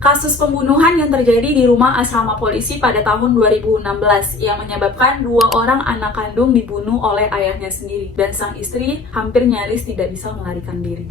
Kasus pembunuhan yang terjadi di rumah asrama polisi pada tahun 2016 yang menyebabkan 2 orang anak kandung dibunuh oleh ayahnya sendiri dan sang istri hampir nyaris tidak bisa melarikan diri.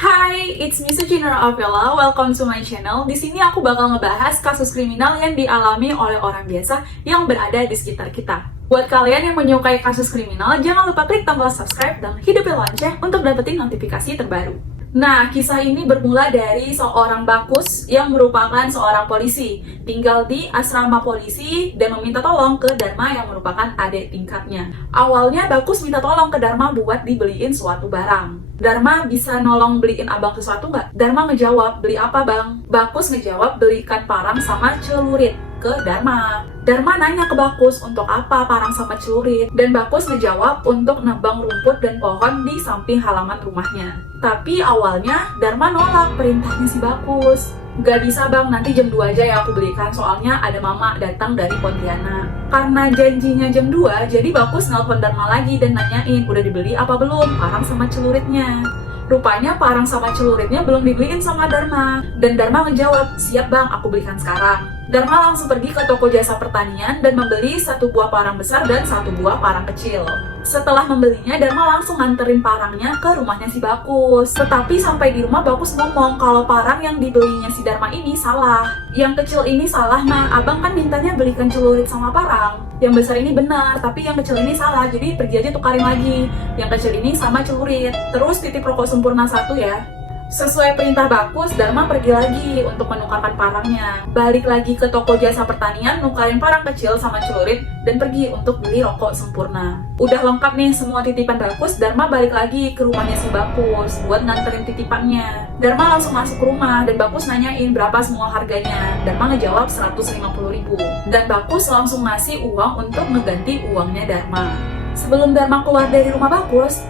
Hai, it's me Sujinara Avella. Welcome to my channel. Di sini aku bakal ngebahas kasus kriminal yang dialami oleh orang biasa yang berada di sekitar kita. Buat kalian yang menyukai kasus kriminal, jangan lupa klik tombol subscribe dan hidupin lonceng untuk dapetin notifikasi terbaru. Nah, kisah ini bermula dari seorang Bakus yang merupakan seorang polisi, tinggal di asrama polisi dan meminta tolong ke Dharma yang merupakan adik tingkatnya. Awalnya Bakus minta tolong ke Dharma buat dibeliin suatu barang. Dharma, bisa nolong beliin abang sesuatu nggak? Dharma ngejawab, beli apa bang? Bakus ngejawab, belikan parang sama celurit ke Dharma. Dharma nanya ke Bakus untuk apa parang sama celurit, dan Bakus ngejawab untuk nebang rumput dan pohon di samping halaman rumahnya. Tapi awalnya Dharma nolak perintahnya si Bakus. Gak bisa bang, nanti jam 2 aja ya aku belikan, soalnya ada mama datang dari Pontianak. Karena janjinya jam 2, jadi Bakus nelfon Dharma lagi dan nanyain udah dibeli apa belum parang sama celuritnya. Rupanya parang sama celuritnya belum dibeliin sama Dharma. Dan Dharma ngejawab, siap bang, aku belikan sekarang. Dharma langsung pergi ke toko jasa pertanian dan membeli 1 buah parang besar dan 1 buah parang kecil. Setelah membelinya, Dharma langsung nganterin parangnya ke rumahnya si Bakus. Tetapi sampai di rumah, Bakus ngomong kalau parang yang dibelinya si Dharma ini salah. Yang kecil ini salah, nah abang kan mintanya belikan celurit sama parang. Yang besar ini benar, tapi yang kecil ini salah, jadi pergi aja tukarin lagi. Yang kecil ini sama celurit. Terus titip rokok sempurna 1 ya. Sesuai perintah Bakus, Dharma pergi lagi untuk menukarkan parangnya. Balik lagi ke toko jasa pertanian, nukarin parang kecil sama celurit, dan pergi untuk beli rokok sempurna. Udah lengkap nih semua titipan Bakus, Dharma balik lagi ke rumahnya si Bakus buat nganterin titipannya. Dharma langsung masuk ke rumah, dan Bakus nanyain berapa semua harganya. Dharma ngejawab 150.000. Dan Bakus langsung ngasih uang untuk ngeganti uangnya Dharma. Sebelum Dharma keluar dari rumah Bakus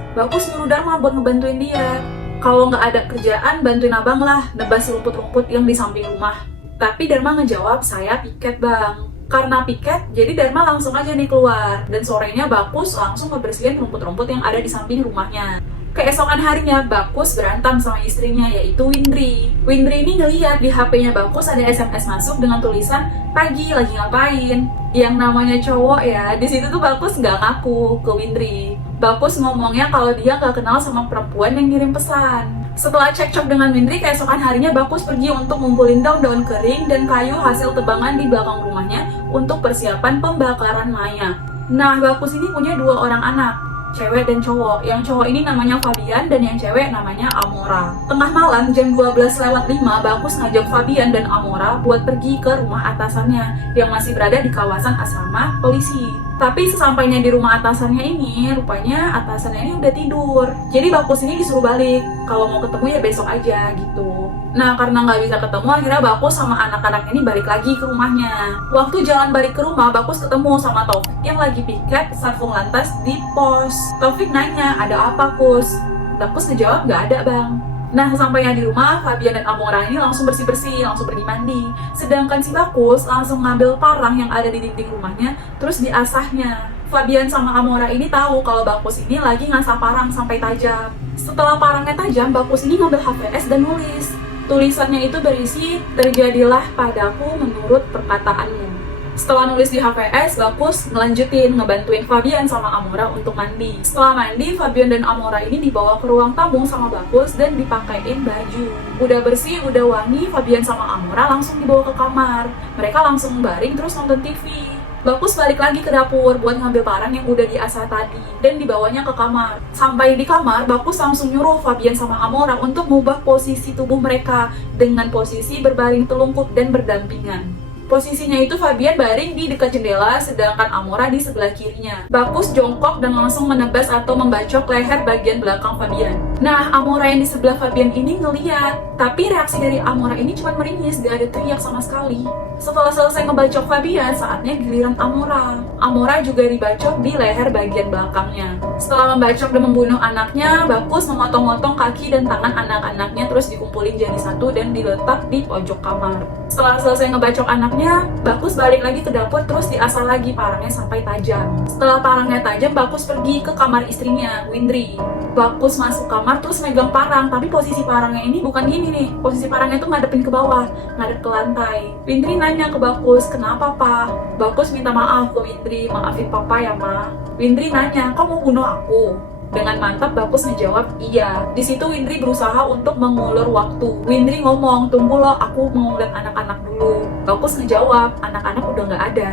nyuruh Dharma buat ngebantuin dia. Kalau nggak ada kerjaan, bantuin abang lah nebas rumput-rumput yang di samping rumah. Tapi Dharma ngejawab, saya piket bang. Karena piket, jadi Dharma langsung aja nih keluar. Dan sorenya Bakus langsung ngebersihin rumput-rumput yang ada di samping rumahnya. Keesokan harinya, Bakus berantem sama istrinya, yaitu Windri. Windri ini ngeliat di HP-nya Bakus ada SMS masuk dengan tulisan, pagi lagi ngapain? Yang namanya cowok ya, di situ tuh Bakus nggak ngaku ke Windri. Bakus ngomongnya kalau dia nggak kenal sama perempuan yang ngirim pesan. Setelah cekcok dengan Windri, keesokan harinya Bakus pergi untuk ngumpulin daun-daun kering dan kayu hasil tebangan di belakang rumahnya untuk persiapan pembakaran mayat. Nah, Bakus ini punya 2 orang anak, cewek dan cowok. Yang cowok ini namanya Fabian dan yang cewek namanya Amora. Tengah malam jam 12:05, Bakus ngajak Fabian dan Amora buat pergi ke rumah atasannya yang masih berada di kawasan asrama polisi. Tapi sesampainya di rumah atasannya ini, rupanya atasannya ini udah tidur. Jadi Bakus ini disuruh balik, kalau mau ketemu ya besok aja gitu. Nah, karena nggak bisa ketemu, akhirnya Bakus sama anak-anak ini balik lagi ke rumahnya. Waktu jalan balik ke rumah, Bakus ketemu sama Taufik yang lagi piket sarfung lantas di pos. Taufik nanya, ada apa Kus? Bakus ngejawab, nggak ada bang. Nah, sampainya di rumah, Fabian dan Amora ini langsung bersih-bersih, langsung pergi mandi. Sedangkan si Bakus langsung ngambil parang yang ada di dinding rumahnya, terus diasahnya. Fabian sama Amora ini tahu kalau Bakus ini lagi ngasah parang sampai tajam. Setelah parangnya tajam, Bakus ini ngambil HVS dan nulis. Tulisannya itu berisi, terjadilah padaku menurut perkataanmu. Setelah nulis di HVS, Bakus ngelanjutin ngebantuin Fabian sama Amora untuk mandi. Setelah mandi, Fabian dan Amora ini dibawa ke ruang tamu sama Bakus dan dipakein baju. Udah bersih, udah wangi, Fabian sama Amora langsung dibawa ke kamar. Mereka langsung baring terus nonton TV. Bakus balik lagi ke dapur buat ngambil parang yang udah diasah tadi dan dibawanya ke kamar. Sampai di kamar, Bakus langsung nyuruh Fabian sama Amora untuk mengubah posisi tubuh mereka dengan posisi berbaring telungkup dan berdampingan. Posisinya itu Fabian baring di dekat jendela, sedangkan Amora di sebelah kirinya. Bakus jongkok dan langsung menebas atau membacok leher bagian belakang Fabian. Nah, Amora yang di sebelah Fabian ini ngeliat, tapi reaksi dari Amora ini cuma meringis, gak ada teriak sama sekali. Setelah selesai ngebacok Fabian, saatnya giliran Amora. Amora juga dibacok di leher bagian belakangnya. Setelah membacok dan membunuh anaknya, Bakus memotong-motong kaki dan tangan anak-anaknya terus dikumpulin jadi satu dan diletak di pojok kamar. Setelah selesai ngebacok anaknya, Bakus balik lagi ke dapur terus diasah lagi parangnya sampai tajam. Setelah parangnya tajam, Bakus pergi ke kamar istrinya, Windri. Bakus masuk kamar terus megang parang, tapi posisi parangnya ini bukan gini nih. Posisi parangnya tuh ngadepin ke bawah, ngadep ke lantai. Windri nanya ke Bakus, kenapa pak? Bakus minta maaf ke Windri, maafin papa ya ma. Windri nanya, kau mau bunuh aku? Dengan mantap Bakus ngejawab iya. Di situ Windri berusaha untuk mengulur waktu. Windri ngomong, tunggu loh, aku mau lihat anak-anak dulu. Bakus ngejawab, anak-anak udah nggak ada.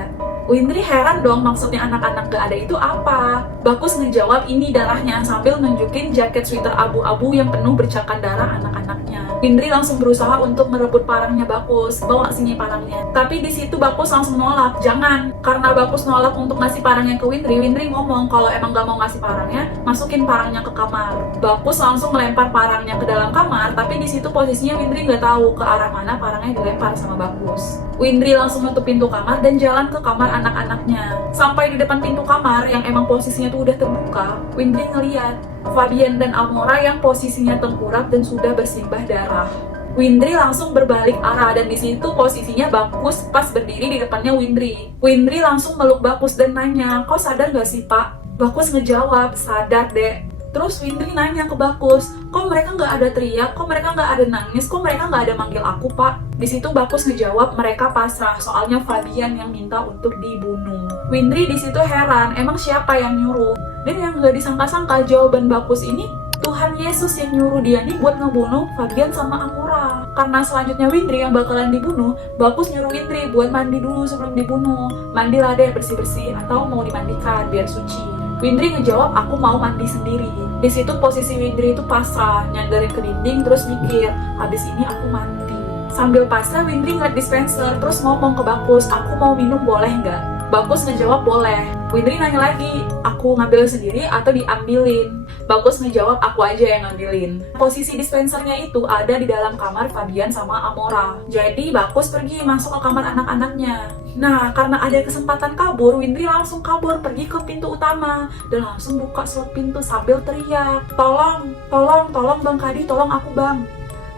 Windri heran dong, maksudnya anak-anak gak ada itu apa? Bakus ngejawab ini darahnya sambil nunjukin jaket sweater abu-abu yang penuh bercakan darah anak-anaknya. Windri langsung berusaha untuk merebut parangnya Bakus, bawa sini parangnya. Tapi di situ Bakus langsung nolak, jangan. Karena Bakus nolak untuk ngasih parangnya ke Windri, Windri ngomong kalau emang gak mau ngasih parangnya, masukin parangnya ke kamar. Bakus langsung melempar parangnya ke dalam kamar, tapi di situ posisinya Windri nggak tahu ke arah mana parangnya dilempar sama Bakus. Windri langsung nutup pintu kamar dan jalan ke kamar anak-anaknya. Sampai di depan pintu kamar yang emang posisinya tuh udah terbuka, Windri ngeliat Fabian dan Amora yang posisinya tengkurap dan sudah bersimbah darah. Windri langsung berbalik arah dan di situ posisinya Bakus pas berdiri di depannya Windri. Windri langsung meluk Bakus dan nanya, kau sadar gak sih pak? Bakus ngejawab, sadar dek. Terus Windri nanya ke Bakus, kok mereka nggak ada teriak, kok mereka nggak ada nangis, kok mereka nggak ada manggil aku pak? Di situ Bakus ngejawab mereka pasrah, soalnya Fabian yang minta untuk dibunuh. Windri di situ heran, emang siapa yang nyuruh? Dan yang nggak disangka-sangka jawaban Bakus ini, Tuhan Yesus yang nyuruh dia nih buat ngebunuh Fabian sama Amora. Karena selanjutnya Windri yang bakalan dibunuh, Bakus nyuruh Windri buat mandi dulu sebelum dibunuh. Mandilah deh bersih-bersih atau mau dimandikan biar suci. Windri ngejawab, aku mau mandi sendiri. Di situ posisi Windri itu pasrah, nyandarin ke dinding terus mikir, habis ini aku mandi. Sambil pasrah, Windri ngeliat dispenser terus ngomong ke Bakus, aku mau minum boleh nggak? Bakus ngejawab boleh. Windri nanya lagi, aku ngambil sendiri atau diambilin? Bagus ngejawab, aku aja yang ngambilin. Posisi dispensernya itu ada di dalam kamar Fabian sama Amora. Jadi Bagus pergi masuk ke kamar anak-anaknya. Nah, karena ada kesempatan kabur, Windri langsung kabur pergi ke pintu utama dan langsung buka slot pintu sambil teriak, tolong, tolong, tolong Bang Kadi, tolong aku bang.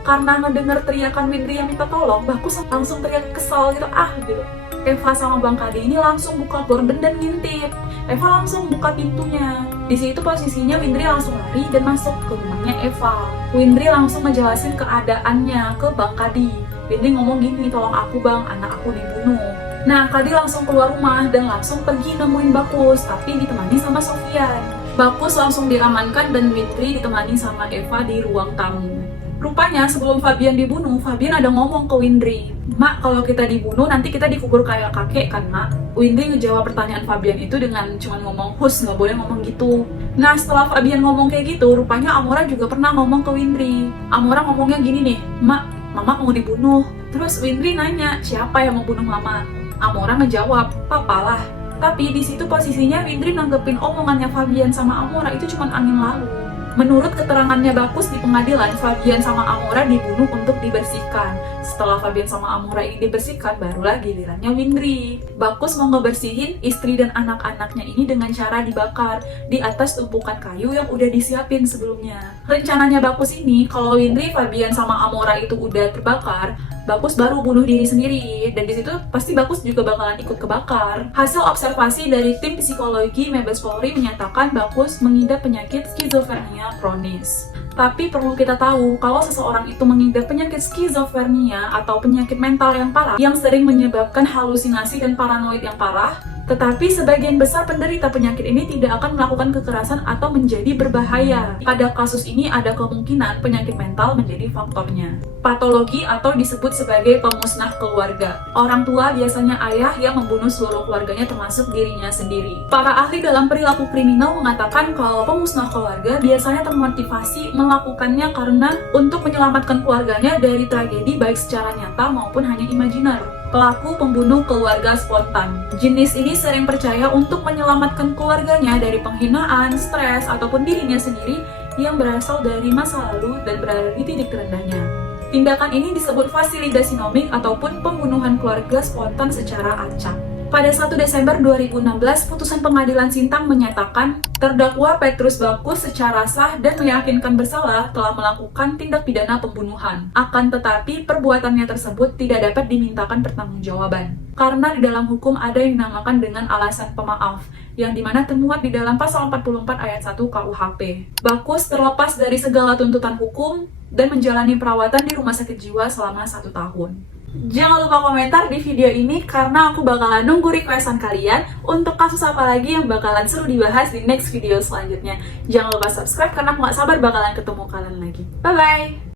Karena ngedenger teriakan Windri yang minta tolong, Bagus langsung teriak kesal gitu, gitu. Eva sama Bang Kadi ini langsung buka gorden dan ngintip. Eva langsung buka pintunya. Di situ posisinya Windri langsung lari dan masuk ke rumahnya Eva. Windri langsung ngejelasin keadaannya ke Bang Kadi. Windri ngomong gini, tolong aku bang, anak aku dibunuh. Nah, Kadi langsung keluar rumah dan langsung pergi nemuin Bakus, tapi ditemani sama Sofian. Bakus langsung diamankan dan Windri ditemani sama Eva di ruang tamu. Rupanya sebelum Fabian dibunuh, Fabian ada ngomong ke Windri, Mak, kalau kita dibunuh nanti kita dikubur kayak kakek kan, Mak? Windri ngejawab pertanyaan Fabian itu dengan cuma ngomong, hus, nggak boleh ngomong gitu. Nah, setelah Fabian ngomong kayak gitu, rupanya Amora juga pernah ngomong ke Windri. Amora ngomongnya gini nih, Mak, Mama mau dibunuh. Terus Windri nanya, siapa yang mau bunuh Mama? Amora ngejawab, Papa lah. Tapi di situ posisinya Windri nanggepin omongannya Fabian sama Amora itu cuma angin lalu. Menurut keterangannya Bakus di pengadilan, Fabian sama Amora dibunuh untuk dibersihkan. Setelah Fabian sama Amora ini dibersihkan, barulah gilirannya Windri. Bakus mau ngebersihin istri dan anak-anaknya ini dengan cara dibakar di atas tumpukan kayu yang udah disiapin sebelumnya. Rencananya Bakus ini, kalau Windri, Fabian sama Amora itu udah terbakar, Bakus baru bunuh diri sendiri, dan disitu pasti Bakus juga bakalan ikut kebakar. Hasil observasi dari tim psikologi Mabes Polri menyatakan Bakus mengidap penyakit skizofrenia kronis. Tapi perlu kita tahu, kalau seseorang itu mengidap penyakit skizofrenia atau penyakit mental yang parah, yang sering menyebabkan halusinasi dan paranoid yang parah, tetapi sebagian besar penderita penyakit ini tidak akan melakukan kekerasan atau menjadi berbahaya. Pada kasus ini ada kemungkinan penyakit mental menjadi faktornya. Patologi atau disebut sebagai pemusnah keluarga. Orang tua biasanya ayah yang membunuh seluruh keluarganya termasuk dirinya sendiri. Para ahli dalam perilaku kriminal mengatakan kalau pemusnah keluarga biasanya termotivasi melakukannya karena untuk menyelamatkan keluarganya dari tragedi baik secara nyata maupun hanya imajiner. Pelaku pembunuh keluarga spontan. Jenis ini sering percaya untuk menyelamatkan keluarganya dari penghinaan, stres, ataupun dirinya sendiri yang berasal dari masa lalu dan berada di titik terendahnya. Tindakan ini disebut fasilidasionomik ataupun pembunuhan keluarga spontan secara acak. Pada 1 Desember 2016, putusan pengadilan Sintang menyatakan terdakwa Petrus Bakus secara sah dan meyakinkan bersalah telah melakukan tindak pidana pembunuhan. Akan tetapi, perbuatannya tersebut tidak dapat dimintakan pertanggungjawaban. Karena di dalam hukum ada yang dinamakan dengan alasan pemaaf, yang dimana termuat di dalam pasal 44 ayat 1 KUHP. Bakus terlepas dari segala tuntutan hukum dan menjalani perawatan di rumah sakit jiwa selama 1 tahun. Jangan lupa komentar di video ini karena aku bakalan nunggu requestan kalian untuk kasus apa lagi yang bakalan seru dibahas di next video selanjutnya. Jangan lupa subscribe karena aku gak sabar bakalan ketemu kalian lagi. Bye-bye!